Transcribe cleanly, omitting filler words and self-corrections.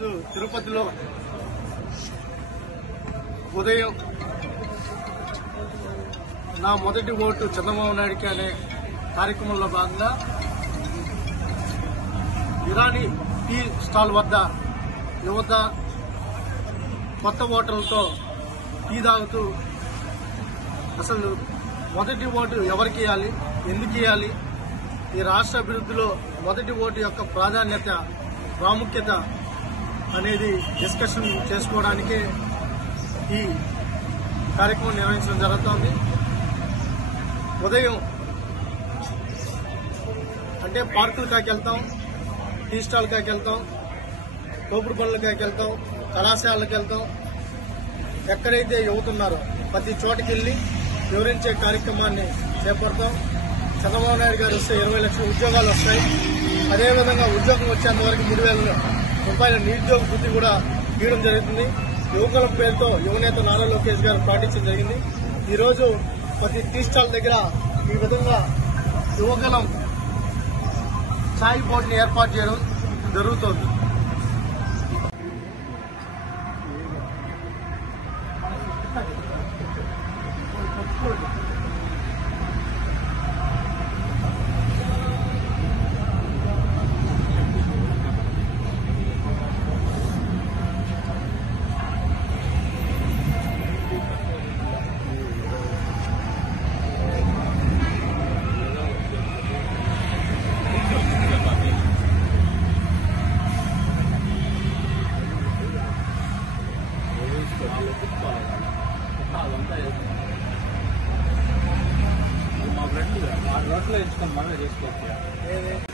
ఈరోజు తిరుపతిలో ఉదయం నా మొదటి ఓటు చంద్రబాబు నాయుడుకి అనే కార్యక్రమంలో భాగంగా ఇరానీ టీ స్టాల్ వద్ద యువత కొత్త ఓటర్లతో టీ తాగుతూ అసలు మొదటి ఓటు ఎవరికి ఇవ్వాలి, ఎందుకు ఇవ్వాలి, ఈ రాష్ట్ర అభివృద్ధిలో మొదటి ఓటు యొక్క ప్రాముఖ్యత అనేది డిస్కషన్ చేసుకోవడానికే ఈ కార్యక్రమం నిర్వహించడం జరుగుతోంది. ఉదయం అంటే పార్కులకాకి వెళ్తాం, టీ స్టాల్కాకి వెళ్తాం, తోపుడు బండ్లకాకి వెళ్తాం, కళాశాలకి వెళ్తాం. ఎక్కడైతే యువత ఉన్నారో ప్రతి చోటకి వెళ్లి వివరించే కార్యక్రమాన్ని చేపడతాం. చంద్రబాబు నాయుడు గారు వస్తే 20 లక్షల ఉద్యోగాలు వస్తాయి. అదేవిధంగా ఉద్యోగం వచ్చేంత వరకు 3,000 రూపాయల నిరుద్యోగ వృత్తి కూడా ఇవ్వడం జరుగుతుంది. యువకుల పేరుతో యువనేత నారా లోకేష్ గారు ప్రకటించడం జరిగింది. ఈ రోజు ప్రతి టీ స్టాల్ దగ్గర ఈ విధంగా యువకులం ఛాయ్ బోర్డుని ఏర్పాటు చేయడం జరుగుతోంది. మా బ్లడ్ 6 రోజుల్లో ఎంచుకొని మళ్ళీ చేసుకోవచ్చు.